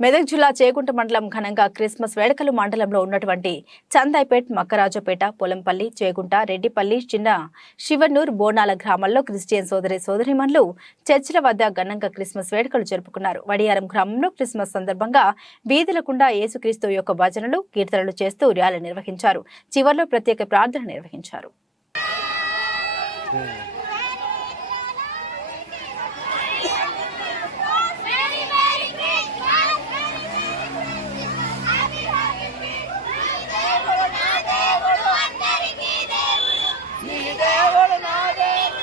మెదక్ జిల్లా చేగుంట మండలం ఘనంగా క్రిస్మస్ వేడుకలు మండలంలో ఉన్నటువంటి చందాయిపేట్ మక్కరాజుపేట పొలంపల్లి చేగుంట రెడ్డిపల్లి చిన్న శివనూర్ బోనాల గ్రామాల్లో క్రిస్టియన్ సోదరి సోదరిమణులు చర్చిల వద్ద ఘనంగా క్రిస్మస్ వేడుకలు జరుపుకున్నారు. వడియారం గ్రామంలో క్రిస్మస్ సందర్భంగా వీధులకుండా యేసుక్రీస్తు యొక్క భజనలు కీర్తనలు చేస్తూ ర్యాలీ నిర్వహించారు. చివర్లో ప్రత్యేక ప్రార్థన నిర్వహించారు. Hmm Merry Merry Christmas! Happy Happy Christmas! దేవుడు నా దేవుడు అందరికీ దేవుడు నీ దేవుడు నా దేవుడు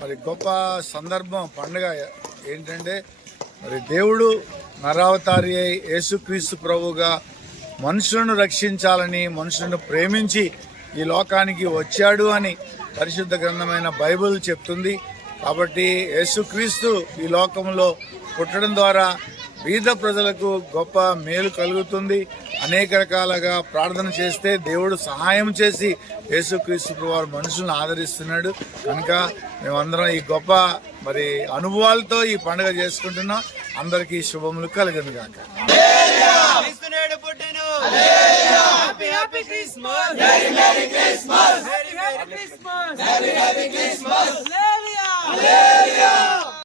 మరి గొప్ప సందర్భం పండుగ ఏంటంటే మరి దేవుడు నరావతారి అయి యేసుక్రీస్తు ప్రభుగా మనుషులను రక్షించాలని మనుషులను ప్రేమించి ఈ లోకానికి వచ్చాడు అని పరిశుద్ధ గ్రంథమైన బైబిల్ చెప్తుంది. కాబట్టి యేసుక్రీస్తు ఈ లోకంలో పుట్టడం ద్వారా బీద ప్రజలకు గొప్ప మేలు కలుగుతుంది. అనేక రకాలుగా ప్రార్థన చేస్తే దేవుడు సహాయం చేసి యేసుక్రీస్తు వారు మనుషులను ఆదరిస్తున్నాడు. కనుక మేమందరం ఈ గొప్ప మరి అనుభవాలతో ఈ పండుగ చేసుకుంటున్నాం. అందరికీ శుభములు కలుగును గాక. క్రీస్తునేడు పుట్టెను. Happy happy Christmas merry merry Christmas merry merry Christmas merry merry Christmas